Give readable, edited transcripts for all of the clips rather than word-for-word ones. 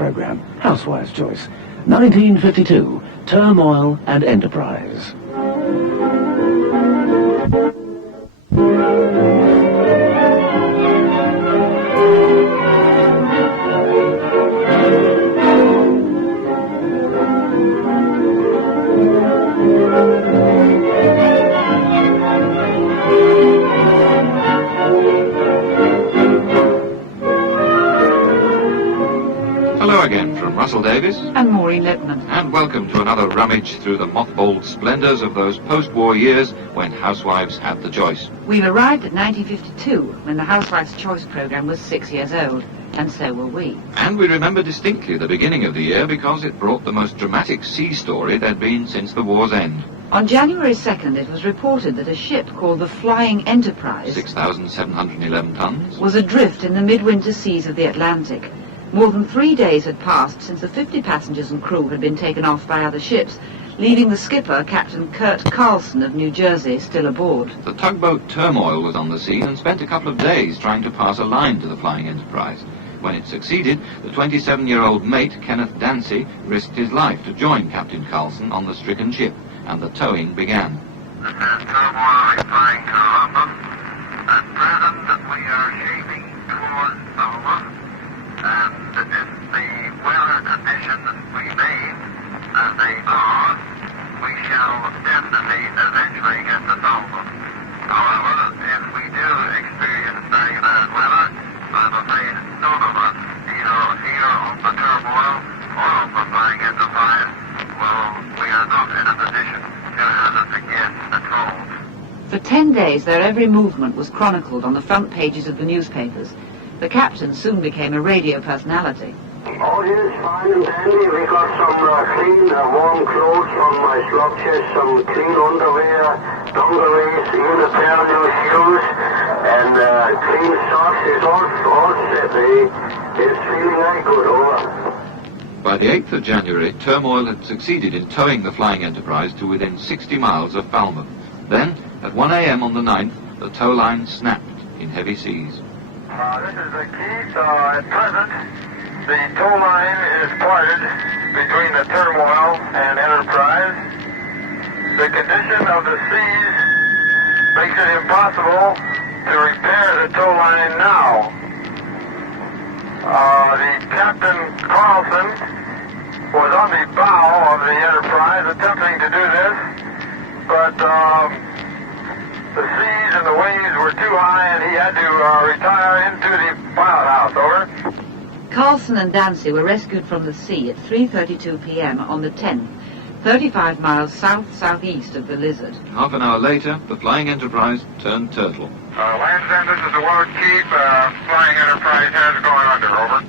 programme, Housewife's Choice. 1952, Turmoil and Enterprise. Hello again from Russell Davies and Maureen Lipman. And welcome to another rummage through the mothballed splendours of those post-war years when housewives had the choice. We've arrived at 1952 when the Housewife's Choice programme was 6 years old, and so were we. And we remember distinctly the beginning of the year because it brought the most dramatic sea story there'd been since the war's end. On January 2nd, it was reported that a ship called the Flying Enterprise, 6,711 tons, was adrift in the midwinter seas of the Atlantic. More than 3 days had passed since the 50 passengers and crew had been taken off by other ships, leaving the skipper, Captain Kurt Carlson of New Jersey, still aboard. The tugboat Turmoil was on the scene and spent a couple of days trying to pass a line to the Flying Enterprise. When it succeeded, the 27-year-old mate, Kenneth Dancy, risked his life to join Captain Carlson on the stricken ship, and the towing began. This is Turmoil replying to London. At present, we are shaping towards Falmouth, and if the weather conditions remain as they are, we shall definitely eventually get to Falmouth. However, if we do experience very bad weather, I'm afraid none of us, either here on the Turmoil or on the Flying Enterprise, we are not in a position to hazard a guess at all. For 10 days, their every movement was chronicled on the front pages of the newspapers. The captain soon became a radio personality. Oh yes, fine and dandy. We got some clean, warm clothes from my slop chest, some clean underwear, dungarees, even a pair of new shoes, and clean socks. It's all set, eh? It's feeling very good, over. By the 8th of January, Turmoil had succeeded in towing the Flying Enterprise to within 60 miles of Falmouth. Then, at 1 a.m. on the 9th, the tow line snapped in heavy seas. This is the Keith. At present, the tow line is parted between the Turmoil and Enterprise. The condition of the seas makes it impossible to repair the tow line now. The Captain Carlson was on the bow of the Enterprise attempting to do this, but the seas and the waves were too high and he had to retire into the pilot house, over. Carlson and Dancy were rescued from the sea at 3:32 p.m. on the 10th, 35 miles south-southeast of the Lizard. Half an hour later, the Flying Enterprise turned turtle. Land's End, this is the Willard Keep. Flying Enterprise has gone under, over.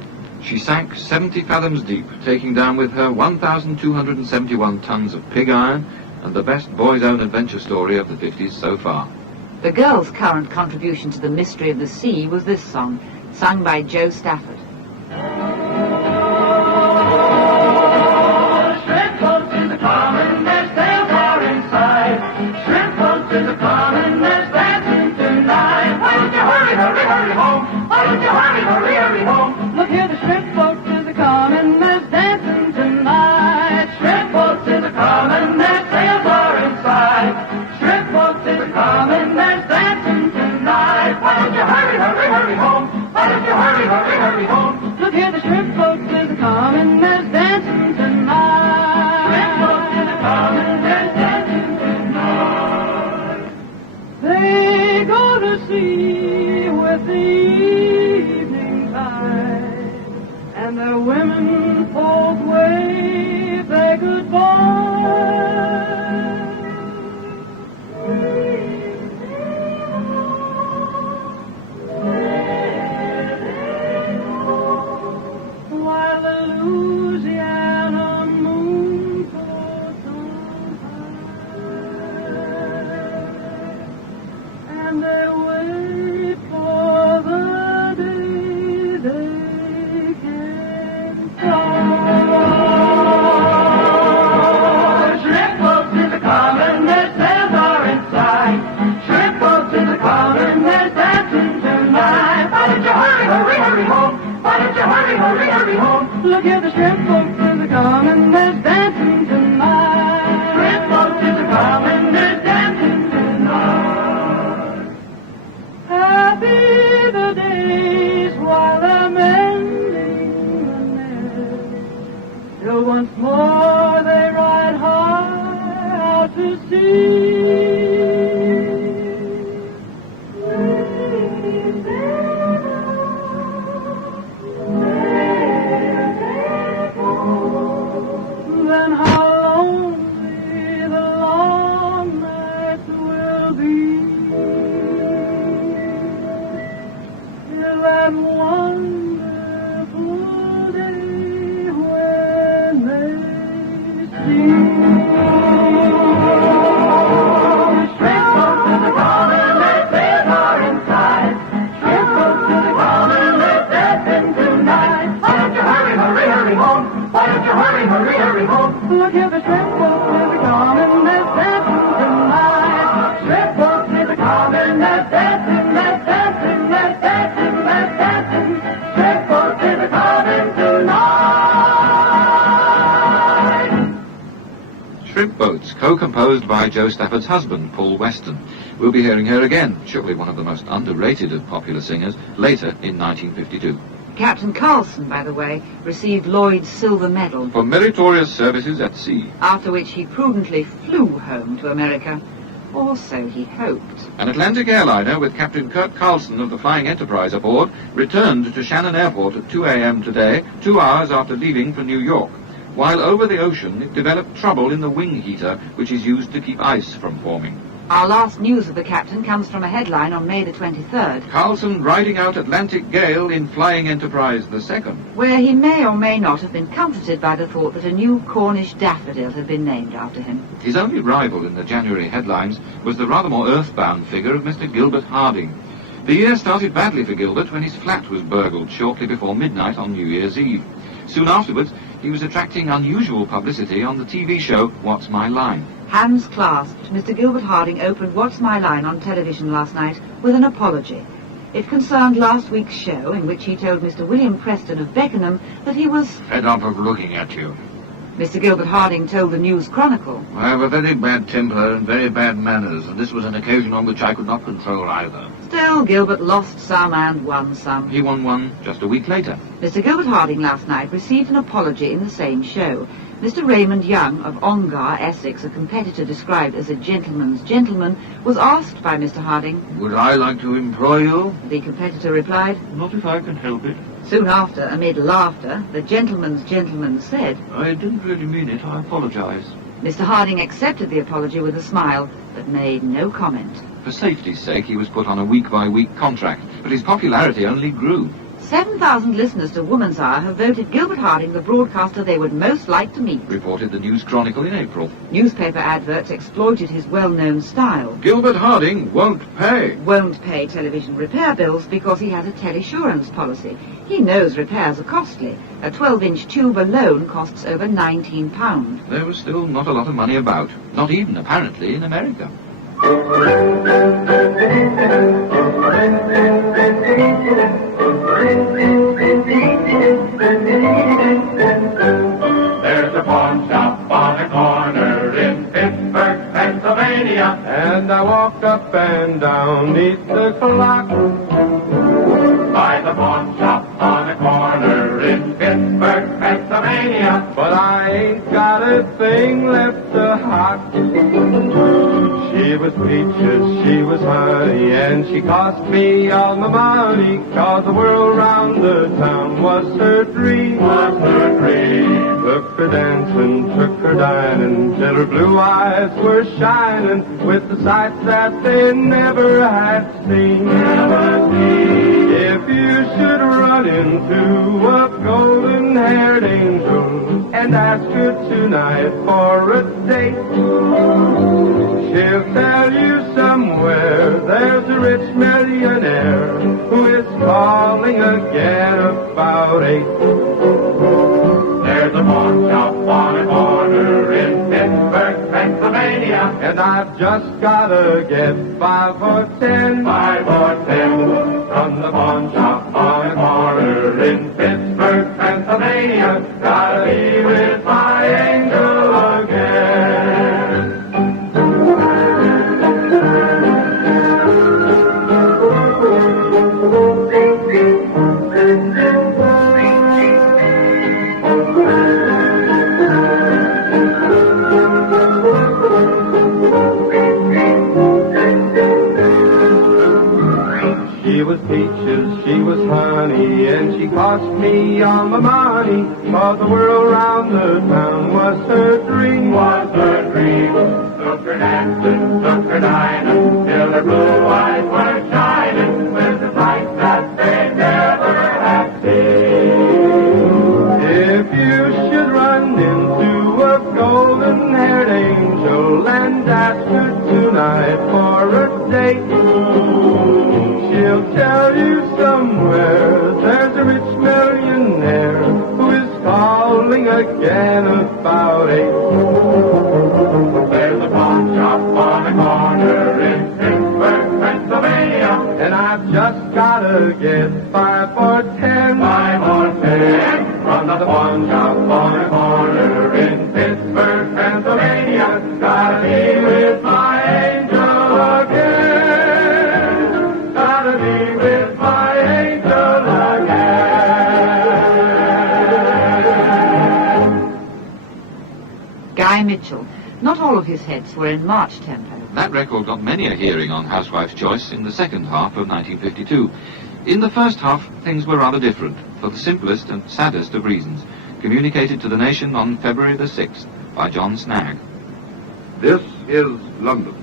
She sank 70 fathoms deep, taking down with her 1,271 tons of pig iron and the best boys' own adventure story of the 50s so far. The girls' current contribution to the mystery of the sea was this song, sung by Joe Stafford. Shrimp boats in the common, their sails are inside. Shrimp boats in the common, there's dancing tonight. Why don't you hurry, hurry, hurry home? Why don't you hurry, hurry, hurry home? Look here, the shrimp boats in the common, there's dancing tonight. Shrimp boats in the common, their sails are inside. Shrimp boats in the common, there's dancing tonight. Why don't you hurry, hurry, hurry home? Why don't you hurry, hurry, hurry home? Look here, the shrimp boats in the common, there's dancing tonight. Shrimp boats in the common, there's dancing tonight. They go to sea with the evening tide, and the women folk wave their goodbye. While the Louisiana moon floats on high, and they wait for the day they can fly. hear the shrimp boats is a-comin', there's dancing tonight. Shrimp boats is a-comin', there's dancing tonight. Happy the days while they're mending the net, till once more they ride high out to sea. Then how lonely the long nights will be, till that wonderful day when they see. Shrimp boats to the calling, they sail far inside. Shrimp boats to the calling, they're dancing tonight. Why don't you hurry, hurry, hurry home? Why don't you hurry, hurry, hurry home? Look here, the shrimp boats to the calling, they're dancing tonight. Shrimp boats to the calling, they're dancing, they're dancing, they're dancing, they're dancing. Shrimp boats to the calling tonight. Shrimp Boats, co-composed by Joe Stafford's husband, Paul Weston. We'll be hearing her again, surely one of the most underrated of popular singers, later in 1952. Captain Carlson, by the way, received Lloyd's Silver Medal, For meritorious services at sea. after which he prudently flew home to America. Or so he hoped. An Atlantic airliner with Captain Kurt Carlson of the Flying Enterprise aboard returned to Shannon Airport at 2 a.m. today, 2 hours after leaving for New York. While over the ocean, it developed trouble in the wing heater, which is used to keep ice from forming. Our last news of the captain comes from a headline on May the 23rd, Carlson riding out Atlantic gale in Flying Enterprise II. where he may or may not have been comforted by the thought that a new Cornish daffodil had been named after him. His only rival in the January headlines was the rather more earthbound figure of Mr. Gilbert Harding. The year started badly for Gilbert when his flat was burgled shortly before midnight on New Year's Eve. Soon afterwards, he was attracting unusual publicity on the TV show What's My Line. Hands clasped, Mr. Gilbert Harding opened What's My Line on television last night with an apology. It concerned last week's show in which he told Mr. William Preston of Beckenham that he was... Fed up of looking at you. Mr. Gilbert Harding told the News Chronicle. I have a very bad temper and very bad manners, and this was an occasion on which I could not control either. Still, Gilbert lost some and won some. He won one just a week later. Mr. Gilbert Harding last night received an apology in the same show. Mr. Raymond Young of Ongar, Essex, a competitor described as a gentleman's gentleman, was asked by Mr. Harding. Would I like to employ you? The competitor replied. Not if I can help it. Soon after, amid laughter, the gentleman's gentleman said. I didn't really mean it. I apologize. Mr. Harding accepted the apology with a smile, but made no comment. For safety's sake, he was put on a week-by-week contract, but his popularity only grew. 7,000 listeners to Woman's Hour have voted Gilbert Harding the broadcaster they would most like to meet. Reported the News Chronicle in April. Newspaper adverts exploited his well-known style. Gilbert Harding won't pay. Won't pay television repair bills because he has a telesurance policy. He knows repairs are costly. A 12-inch tube alone costs over £19. There was still not a lot of money about, not even apparently in America. There's a pawn shop on a corner in Pittsburgh, Pennsylvania. And I walked up and down neath the clock. By the pawn shop on a corner in Pittsburgh, Pennsylvania. But I ain't got a thing left to hock. She was peaches, she was honey, and she cost me all my money, 'cause the world round the town was her dream. Was her dream. Took her dancing, took her dining, till her blue eyes were shining with the sights that they never had seen. Never seen. If you should run into a golden-haired angel and ask her tonight for a date, she'll tell you somewhere there's a rich millionaire who is calling again about 8. There's a pawn shop on a corner in Pittsburgh, Pennsylvania. And I've just gotta get 5 or 10. 5 or 10 from the pawn shop on a corner in Pittsburgh, Pennsylvania. gotta be with my angel again. She was peaches, she was honey, and she cost me all my money. But the world round the town was her dream. Took her dancing, took her dining, till her blue eyes were shining with the light that they never had seen. If you should run into a golden-haired angel and ask her tonight for a date, she'll tell you somewhere there's a rich millionaire who is calling again about 8. There's a pawn shop on a corner in Pittsburgh, Pennsylvania. And I've just gotta get 5 or 10. 5 or 10 from the pawn shop on a corner in Pittsburgh, Pennsylvania. Gotta be with my angel again. Gotta be with my angel again. Guy Mitchell. Not all of his hits were in march tempo. That record got many a hearing on Housewife's Choice in the second half of 1952. In the first half, things were rather different, for the simplest and saddest of reasons, communicated to the nation on February the 6th by John Snagg. This is London.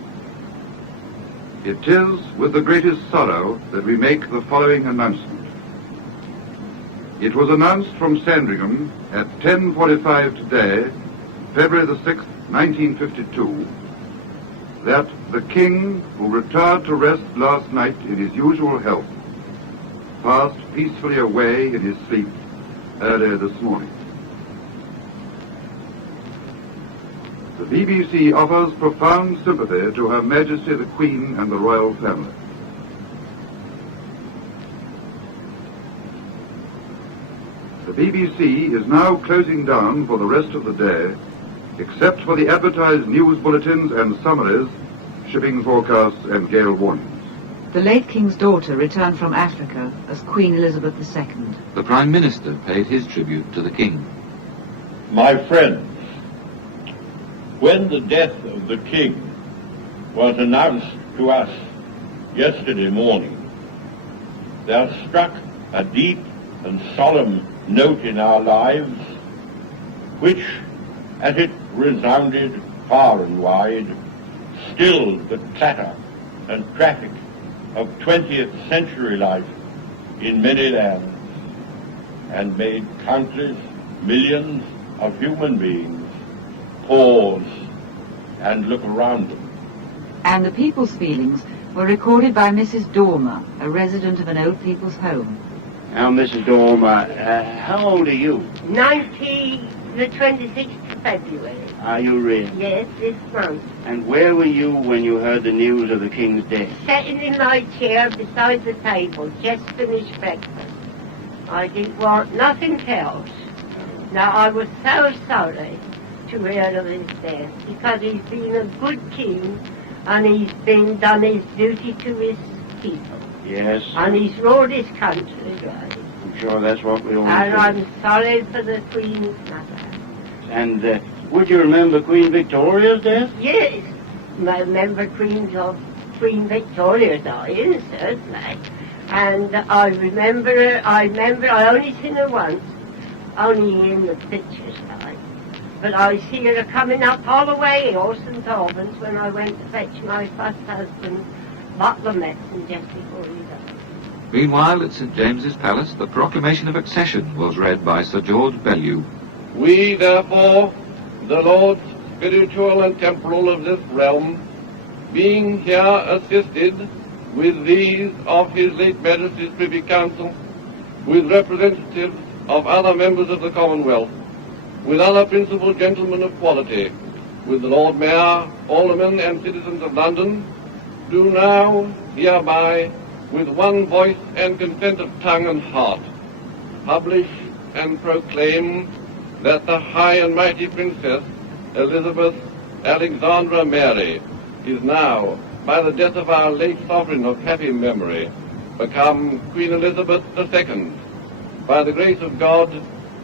It is with the greatest sorrow that we make the following announcement. It was announced from Sandringham at 10:45 today, February the 6th, 1952, that the King, who retired to rest last night in his usual health, passed peacefully away in his sleep earlier this morning. The BBC offers profound sympathy to Her Majesty the Queen and the royal family. The BBC is now closing down for the rest of the day, except for the advertised news bulletins and summaries, shipping forecasts and gale warnings. The late King's daughter returned from Africa as Queen Elizabeth II. The Prime Minister paid his tribute to the King. My friends, when the death of the King was announced to us yesterday morning, there struck a deep and solemn note in our lives, which, as it resounded far and wide, stilled the clatter and traffic of 20th century life in many lands, and made countless millions of human beings pause and look around them. And the people's feelings were recorded by Mrs. Dormer, a resident of an old people's home. Now, Mrs. Dormer, how old are you? The 26th of February. Are you really? Yes, this month. And where were you when you heard the news of the King's death? Sitting in my chair beside the table, just finished breakfast. I didn't want nothing else. Now, I was so sorry to hear of his death, because he's been a good king, and he's done his duty to his people. Yes. And he's ruled his country right. I'm sure that's what we all And think. I'm sorry for the Queen's mother. And would you remember Queen Victoria's death? Yes, I remember Queen Victoria dying, certainly. And I remember her, I only seen her once, only in the pictures like. But I see her coming up all the way, or St. Albans, when I went to fetch my first husband's butler medicine just before he died. Meanwhile, at St. James's Palace, the proclamation of accession was read by Sir George Bellew. We, therefore, the Lords Spiritual and Temporal of this realm, being here assisted with these of His late Majesty's Privy Council, with representatives of other members of the Commonwealth, with other principal gentlemen of quality, with the Lord Mayor, Aldermen, and citizens of London, do now hereby, with one voice and consent of tongue and heart, publish and proclaim that the high and mighty Princess Elizabeth Alexandra Mary is now, by the death of our late sovereign of happy memory, become Queen Elizabeth II, by the grace of God,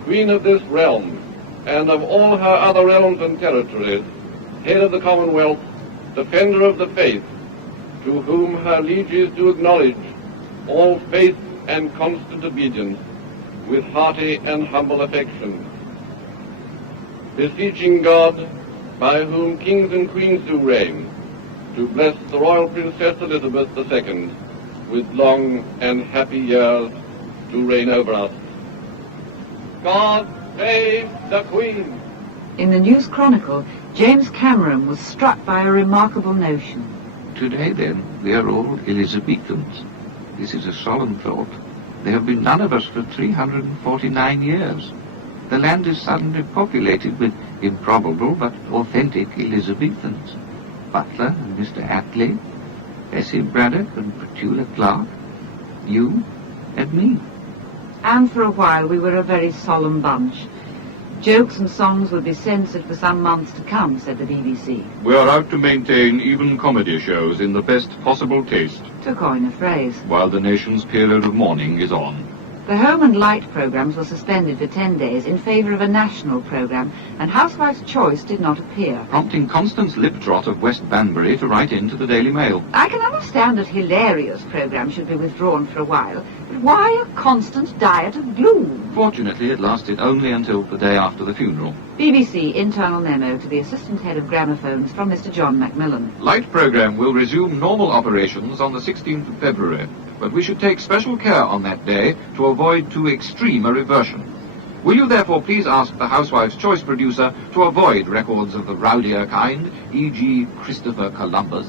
Queen of this realm, and of all her other realms and territories, head of the Commonwealth, defender of the faith, to whom her lieges do acknowledge all faith and constant obedience, with hearty and humble affection. Beseeching God, by whom kings and queens do reign, to bless the royal Princess Elizabeth II with long and happy years to reign over us. God save the Queen! In the News Chronicle, James Cameron was struck by a remarkable notion. Today, then, we are all Elizabethans. This is a solemn thought. There have been none of us for 349 years. The land is suddenly populated with improbable but authentic Elizabethans. Butler and Mr. Attlee, Bessie Braddock and Petula Clark, you and me. And for a while we were a very solemn bunch. Jokes and songs would be censored for some months to come, said the BBC. We are out to maintain even comedy shows in the best possible taste, To coin a phrase. while the nation's period of mourning is on. The Home and Light programmes were suspended for 10 days in favour of a national programme, and Housewife's Choice did not appear. Prompting Constance Liptrot of West Banbury to write in to the Daily Mail. I can understand that Hilarious programme should be withdrawn for a while, but why a constant diet of gloom? Fortunately, it lasted only until the day after the funeral. BBC internal memo to the Assistant Head of Gramophones from Mr. John Macmillan. Light programme will resume normal operations on the 16th of February, but we should take special care on that day to avoid too extreme a reversion. Will you therefore please ask the Housewife's Choice producer to avoid records of the rowdier kind, e.g. Christopher Columbus?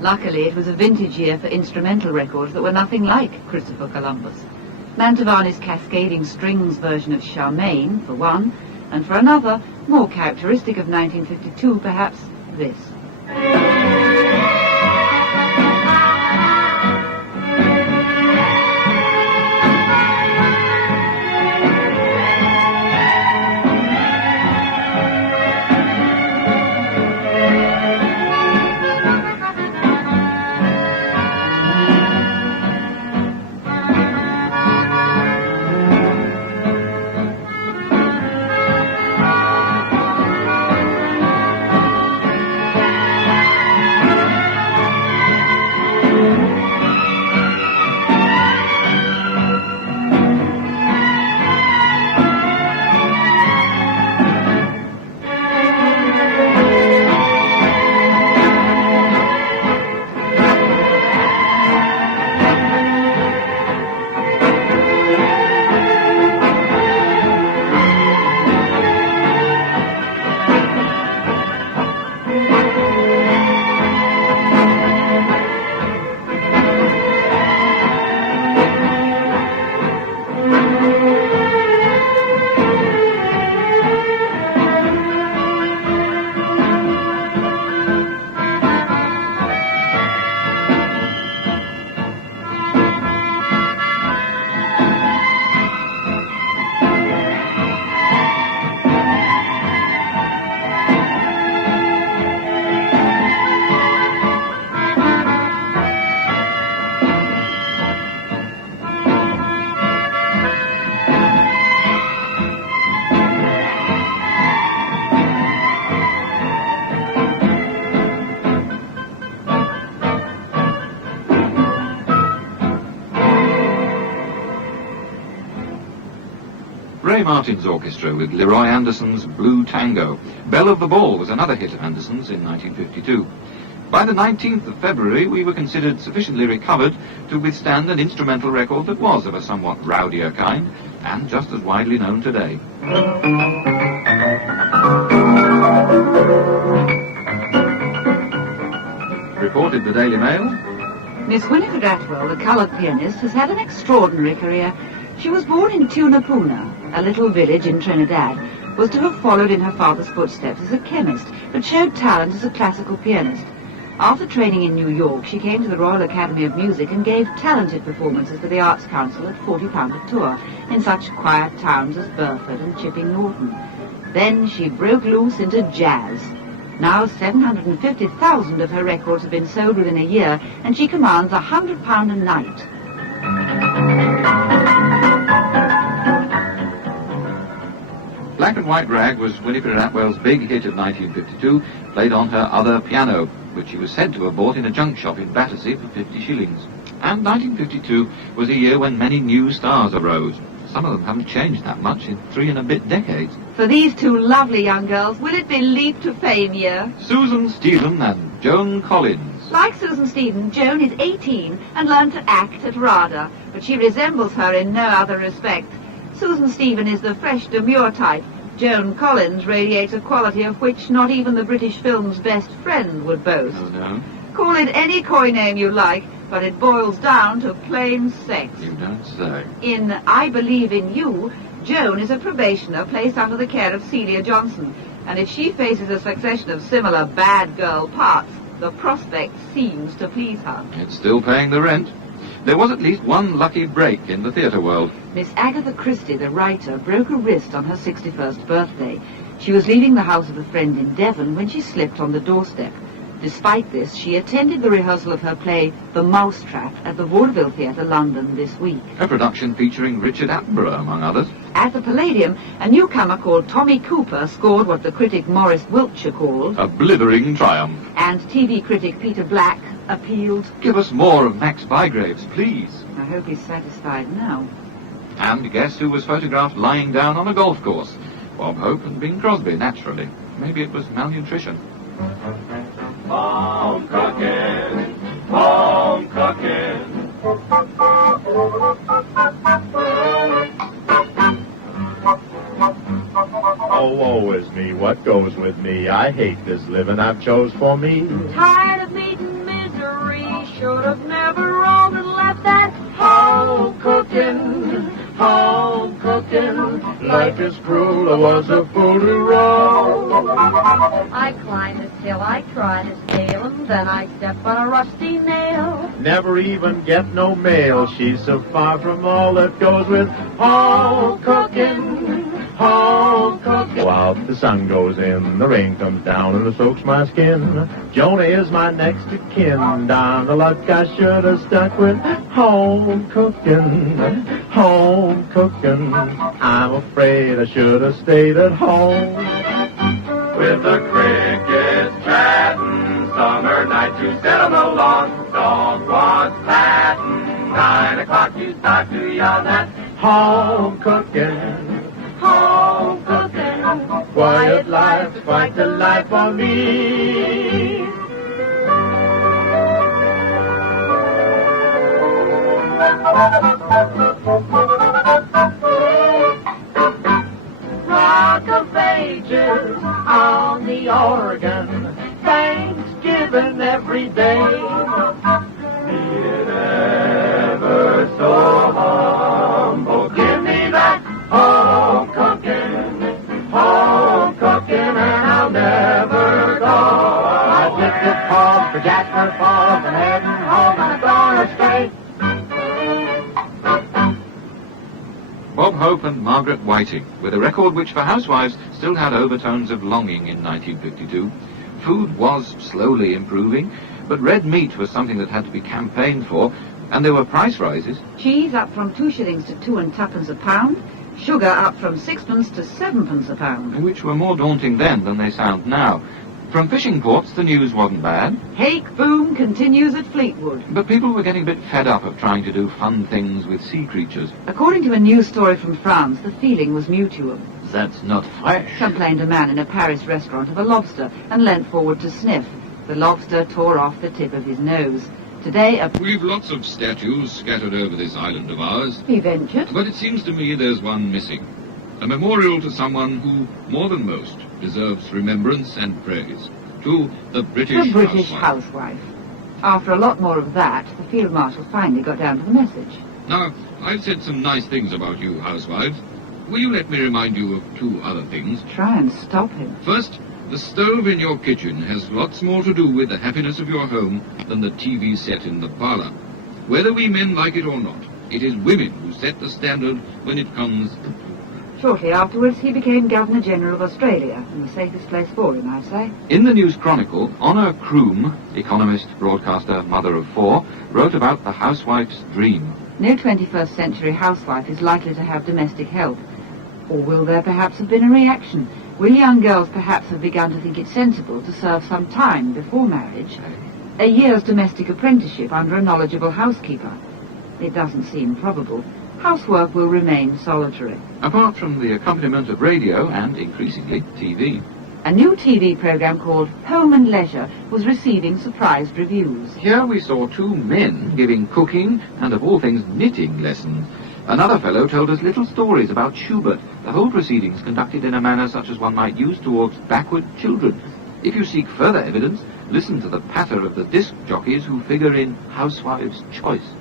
Luckily, it was a vintage year for instrumental records that were nothing like Christopher Columbus. Mantovani's cascading strings version of Charmaine, for one, and for another, more characteristic of 1952 perhaps, this. Ray Martin's orchestra with Leroy Anderson's Blue Tango. Belle of the Ball was another hit of Anderson's in 1952. By the 19th of February, we were considered sufficiently recovered to withstand an instrumental record that was of a somewhat rowdier kind, and just as widely known today. Reported the Daily Mail. Miss Winifred Atwell, the coloured pianist, has had an extraordinary career. She was born in Tunapuna, a little village in Trinidad, was to have followed in her father's footsteps as a chemist, but showed talent as a classical pianist. After training in New York, she came to the Royal Academy of Music and gave talented performances for the Arts Council at £40 a tour in such quiet towns as Burford and Chipping Norton. Then she broke loose into jazz. Now 750,000 of her records have been sold within a year, and she commands £100 a night. Black and White Rag was Winifred Atwell's big hit of 1952, played on her other piano, which she was said to have bought in a junk shop in Battersea for 50 shillings. And 1952 was a year when many new stars arose. Some of them haven't changed that much in 3 and a bit decades. For these two lovely young girls, will it be Leap to Fame year? Susan Stephen and Joan Collins. Like Susan Stephen, Joan is 18 and learned to act at RADA, but she resembles her in no other respect. Susan Stephen is the fresh, demure type. Joan Collins radiates a quality of which not even the British film's best friend would boast. Oh, no. Call it any coy name you like, but it boils down to plain sex. You don't say. In I Believe in You, Joan is a probationer placed under the care of Celia Johnson, and if she faces a succession of similar bad girl parts, the prospect seems to please her. It's still paying the rent. There was at least one lucky break in the theatre world. Miss Agatha Christie, the writer, broke a wrist on her 61st birthday. She was leaving the house of a friend in Devon when she slipped on the doorstep. Despite this, she attended the rehearsal of her play, The Mousetrap, at the Vaudeville Theatre, London, this week. A production featuring Richard Attenborough, among others. At the Palladium, a newcomer called Tommy Cooper scored what the critic Maurice Wiltshire called A blithering triumph. and TV critic Peter Black appealed. Give us more of Max Bygraves, please. I hope he's satisfied now. And guess who was photographed lying down on a golf course? Bob Hope and Bing Crosby, naturally. Maybe it was malnutrition. Home cooking, home cooking. Oh, woe is me, what goes with me? I hate this living I've chose for me. Tired of meeting misery, should have never rolled and left that home cooking, home cooking. Life is cruel, I was a fool to roll. I climb this hill, I try to scale 'em, then I step on a rusty nail. Never even get no mail, she's so far from all that goes with home cooking, home cooking. Go out, the sun goes in, the rain comes down and it soaks my skin. Jonah is my next of kin, down the luck I should have stuck with home cooking, home cooking. I'm afraid I should have stayed at home. With the crickets chatting, summer night to sit on the lawn, dog was patting, 9 o'clock you start to yawn that Home cooking, home cooking. quiet life, quite the life for me. Rock of Ages on the organ, Thanksgiving every day. Be it ever so humble, give me that home cooking, and I'll never go. I've lifted palms for Jasper Falls and heading home and I'm gonna stay. Bob Hope and Margaret Whiting, with a record which for housewives still had overtones of longing in 1952. Food was slowly improving, but red meat was something that had to be campaigned for, and there were price rises. Cheese up from 2 shillings to 2 and 2pence a pound. Sugar up from 6pence to 7pence a pound. Which were more daunting then than they sound now. From fishing ports, the news wasn't bad. Hake boom continues at Fleetwood. But people were getting a bit fed up of trying to do fun things with sea creatures. According to a news story from France, the feeling was mutual. That's not fresh. Complained a man in a Paris restaurant of a lobster and leant forward to sniff. The lobster tore off the tip of his nose. Today, We've lots of statues scattered over this island of ours. he ventured. But it seems to me there's one missing. A memorial to someone who, more than most, deserves remembrance and praise. To the British The British housewife. housewife. After a lot more of that, the Field Marshal finally got down to the message. Now, I've said some nice things about you, housewives. Will you let me remind you of 2 other things? Try and stop him. First, the stove in your kitchen has lots more to do with the happiness of your home than the TV set in the parlour. Whether we men like it or not, it is women who set the standard when it comes Shortly afterwards, he became Governor-General of Australia, and the safest place for him, I'd say. In the News Chronicle, Honor Croom, economist, broadcaster, mother of 4, wrote about the housewife's dream. No 21st century housewife is likely to have domestic help. Or will there perhaps have been a reaction? Will young girls perhaps have begun to think it sensible to serve some time before marriage? A year's domestic apprenticeship under a knowledgeable housekeeper? It doesn't seem probable. Housework will remain solitary. Apart from the accompaniment of radio and, increasingly, TV. A new TV program called Home and Leisure was receiving surprised reviews. Here we saw 2 men giving cooking and, of all things, knitting lessons. Another fellow told us little stories about Schubert, the whole proceedings conducted in a manner such as one might use towards backward children. If you seek further evidence, listen to the patter of the disc jockeys who figure in Housewife's Choice.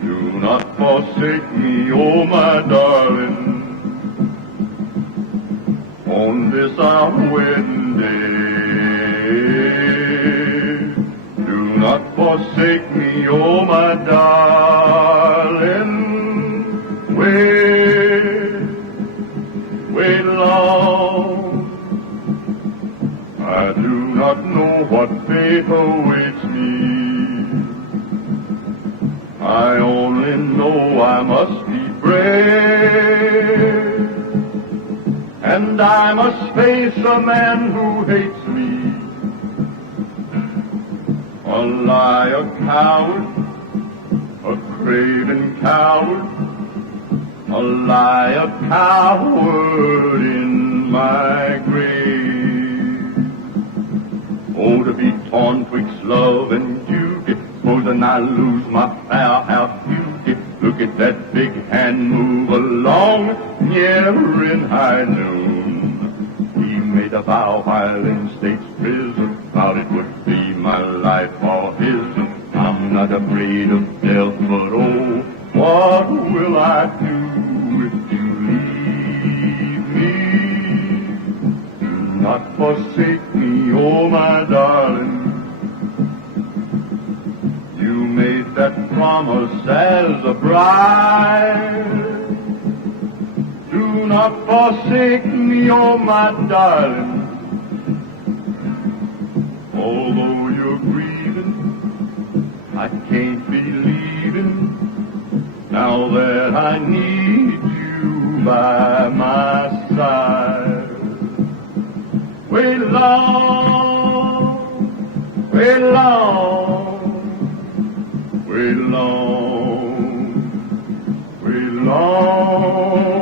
Do not forsake me, oh my darling, on this our wedding day. Do not forsake me, oh my darling, wait long. I do not know what fate awaits me. I only know I must be brave, and I must face a man who hates me. A liar, coward, a craven coward, a liar, coward in my grave. Oh, to be torn twixt love and duty, supposing I lose my fair half beauty. Look at that big hand move along, near in high noon. He made a vow while in state's prison, vowed it would be my life or his. I'm not afraid of death, but oh, what will I do if you leave me? Do not forsake me, oh my darling. You made that promise as a bride. Do not forsake me, oh my darling. Although you're grieving, I can't be leaving, now that I need you by my side. Wait long, wait long, wait long, wait long.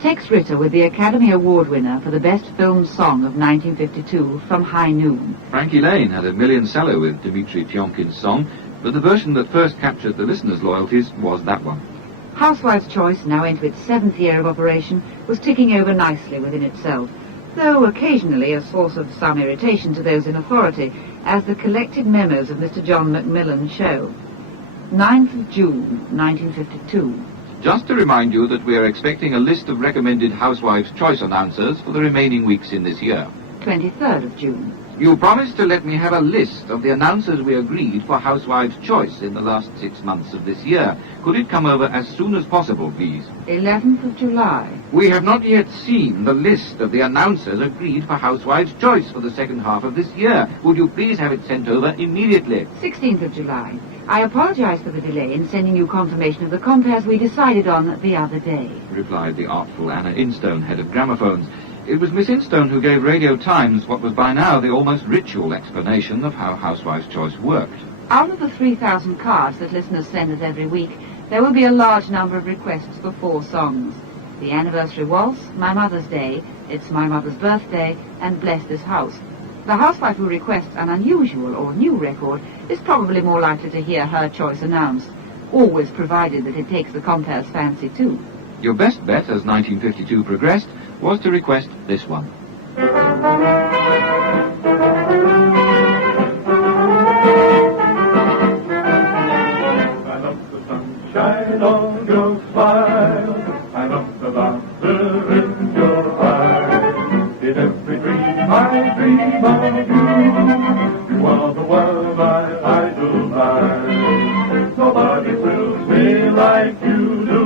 Tex Ritter with the Academy Award winner for the Best Film Song of 1952 from High Noon. Frankie Lane had a million seller with Dmitri Tiomkin's song, but the version that first captured the listeners' loyalties was that one. Housewife's Choice, now into its 7th year of operation, was ticking over nicely within itself, though occasionally a source of some irritation to those in authority, as the collected memos of Mr. John Macmillan show. 9th of June, 1952. Just to remind you that we are expecting a list of recommended Housewife's Choice announcers for the remaining weeks in this year. 23rd of June. You promised to let me have a list of the announcers we agreed for Housewife's Choice in the last 6 months of this year. Could it come over as soon as possible, please? 11th of July. We have not yet seen the list of the announcers agreed for Housewife's Choice for the second half of this year. Would you please have it sent over immediately? 16th of July. I apologize for the delay in sending you confirmation of the compares we decided on the other day, replied the artful Anna Instone, head of gramophones. It was Miss Instone who gave Radio Times what was by now the almost ritual explanation of how Housewife's Choice worked. Out of the 3,000 cards that listeners send us every week, there will be a large number of requests for 4 songs. The Anniversary Waltz, My Mother's Day, It's My Mother's Birthday, and Bless This House. The housewife who requests an unusual or new record is probably more likely to hear her choice announced, always provided that it takes the compare's fancy too. Your best bet, as 1952 progressed, was to request this one. the sunshine of your smile. I love the laughter in your eyes. In every dream I dream of you. You are the one I idolize. Nobody thrills me like you do.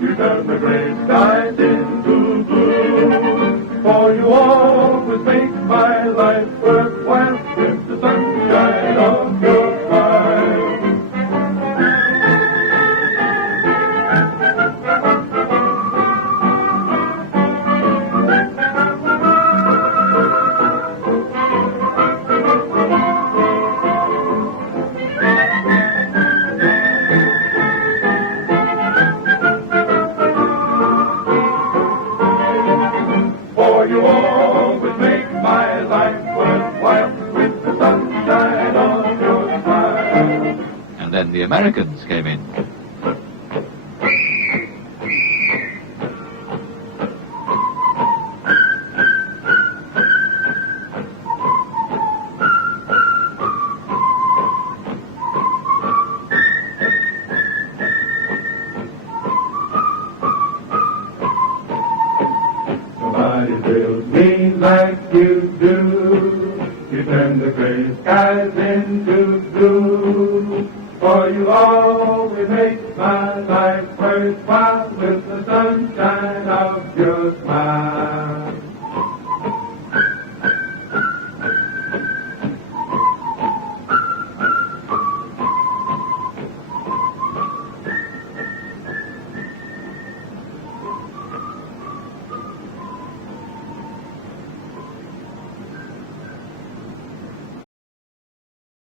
You turn the gray skies into blue. For you always make my life worthwhile with the sunshine of your smile. For you always make my life worthwhile with the sunshine of your smile. And then the Americans came in. Nobody thrills me like you do. You turn the gray skies into blue. For you always make my life worthwhile with the sunshine of your smile.